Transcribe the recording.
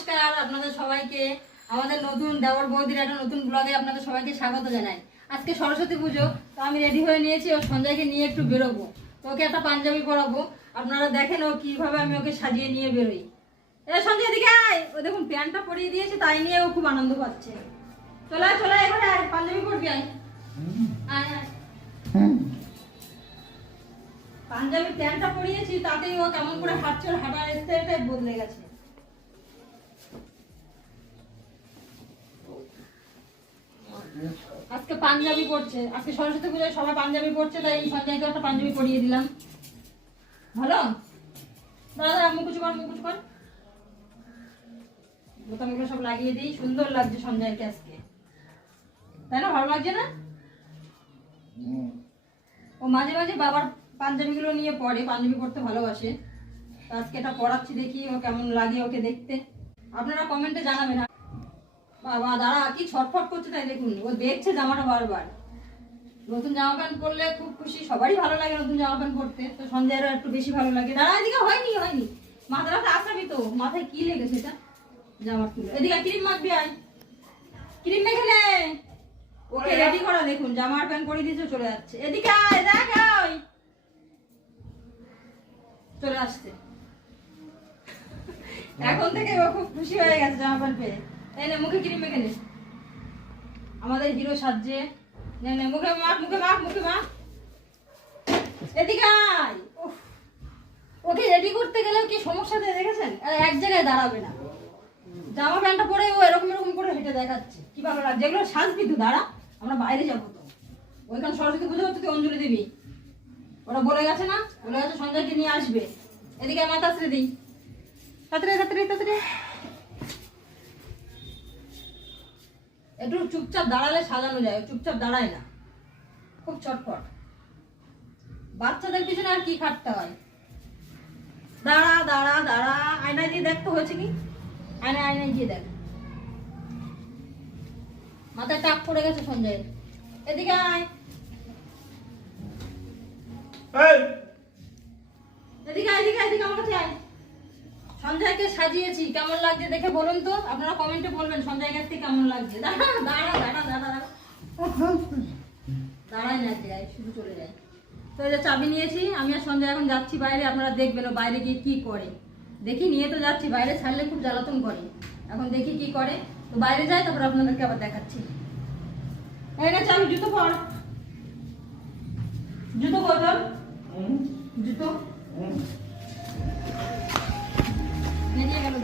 নমস্কার আপনাদের সবাইকে আমাদের নতুন দেওর বৌদির একটা নতুন ব্লগে আপনাদের সবাইকে স্বাগত জানাই। আজকে সরস্বতী পুজো, তো আমি রেডি হয়ে নিয়েছি ও সঞ্জয়কে নিয়ে একটু বেরোবো। তো ওকে একটা পাঞ্জাবি পরাবো, আপনারা দেখেন ও কিভাবে আমি ওকে সাজিয়ে নিয়ে বেরোই। সঞ্জয় দিকে আয়, ও দেখুন প্যান্টটা পরিয়ে দিয়েছি, তাই নিয়ে ও খুব আনন্দ পাচ্ছে। চলে চলে এবারে আয়, পাঞ্জাবি পরবি আয়। আয় আয়, পাঞ্জাবি প্যান্টটা পরিয়েছি, তাতেই ও কেমন করে হাঁটছে, ওর হাঁটার স্টাইলটাই বদলে গেছে। আজকে পাঞ্জাবি পরছে, আজকে সরস্বতী পুজোয় সবাই পাঞ্জাবি পরছে, তাই সঞ্জয়কে একটা পাঞ্জাবি পরিয়ে দিলাম। ভালো দাদা, মুকুচু কর, মুকুচু কর, বোতামগুলো সব লাগিয়ে দিই। সুন্দর লাগছে সঞ্জয়কে আজকে, তাই না? ভালো লাগছে না? ও মাঝে মাঝে বাবার পাঞ্জাবিগুলো নিয়ে পরে, পাঞ্জাবি পরতে ভালোবাসে। তো আজকে এটা পরাচ্ছি, দেখি ও কেমন লাগে ওকে দেখতে। আপনারা কমেন্টে জানাবেন। বাবা দাঁড়া, কি ছটফট করছে তাই দেখুন, ও দেখছে জামাটা বারবার। নতুন জামা প্যান্ট পরলে খুব খুশি, সবারই ভালো লাগে নতুন জামা প্যান্ট পরতে, তো সন্ধ্যারও একটু বেশি ভালো লাগে। দাঁড়া, এদিকে হয়নি হয়নি, মাথাটা আসাবি তো, মাথায় কি লেগেছে এটা? জামার তুলে এদিকে ক্রিম মাখবি, আয় ক্রিম মেখে নে। ওকে রেডি করা দেখুন, জামার প্যান্ট পরিয়ে দিয়েছে, চলে যাচ্ছে। এদিকে আয়, দেখ ওই চলে আসছে। এখন থেকে ও খুব খুশি হয়ে গেছে জামা প্যান্ট পেয়ে। এই নে, মুখে ক্রিম মেখে নে। আমাদের হিরো সাজছে। নে নে, মুখে মাখ, মুখে মাখ, মুখে মাখ। এদিকে আয়। ওকে রেডি করতে গেলেও কি সমস্যা দেয় দেখেছেন? এক জায়গায় দাঁড়াবে না, জামা প্যান্টটা পরে ও এরকম এরকম করে হেঁটে দেখাচ্ছে। কি ভালো লাগছে, যেগুলো সাজবি তো, দাঁড়া আমরা বাইরে যাবো তো। ওইখানে সরস্বতী পুজো হচ্ছে, তুই অঞ্জলি দিবি। ওরা বলে গেছে না, বলে গেছে সঞ্জয়কে নিয়ে আসবে। এদিকে মাথা ছেড়ে দিই, তাড়াতাড়ি তাড়াতাড়ি তাড়াতাড়ি। একটু চুপচাপ দাঁড়ালে সাজানো যায়, চুপচাপ দাঁড়ায় না, খুব চটপট। বাচ্চাদের পিছনে আর কি খাটতে হয়। দাঁড়া দাঁড়া দাঁড়া, আয়নায় দিয়ে দেখতে হয়েছে কি, আয়নায় আয়নায় গিয়ে দেখ। মাথায় টাক পড়ে গেছে সঞ্জয়। এদিকে আয়, এদিকে এদিকে এদিকে আমার কাছে আয়। সঞ্জয়কে সাজিয়েছি, কেমন লাগছে দেখে বলুন তো, আপনারা কমেন্টে বলবেন সঞ্জয় কাছ থেকে কেমন লাগছে। দাঁড়া দাঁড়া দাঁড়া দাঁড়া দাঁড়া, দাঁড়াই না, যায় শুধু চলে যায়। তো এই যে চাবি নিয়েছি আমি আর সঞ্জয়, এখন যাচ্ছি বাইরে। আপনারা দেখবেন ও বাইরে গিয়ে কি করে। দেখি নিয়ে তো যাচ্ছি, বাইরে ছাড়লে খুব জ্বালাতন করে। এখন দেখি কি করে, তো বাইরে যাই, তারপর আপনাদেরকে আবার দেখাচ্ছি। এই না চাবি, জুতো পর, জুতো কর, জুতো নিয়ে গেল।